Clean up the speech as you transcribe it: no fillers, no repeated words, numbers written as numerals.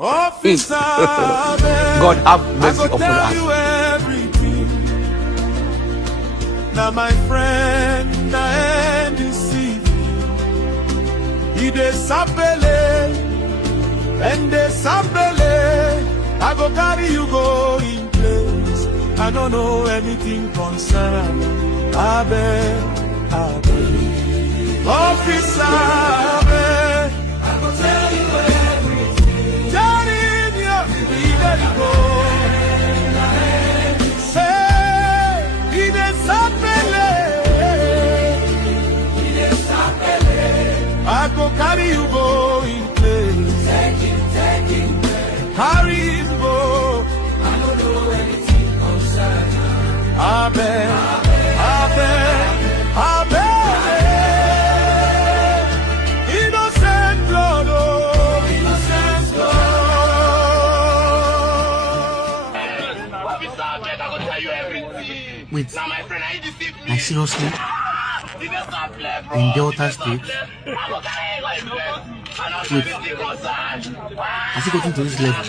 Officer, God have mercy upon us. Now my friend, now deceive he dey sapele and dey sapele. I go carry you go in place. I don't know anything concern. I beg. Officer, I go tell you everything. Tell him you let it go. Say, he dey sapele. I go carry you go in place. Take him, carry him go. I don't know anything concern. I beg. Innocent blood, oh, innocent blood. Officer, I go tell you everything. Wait, now my friend, I deceive me. like seriously? In Delta State? Wait, has he gotten to this level?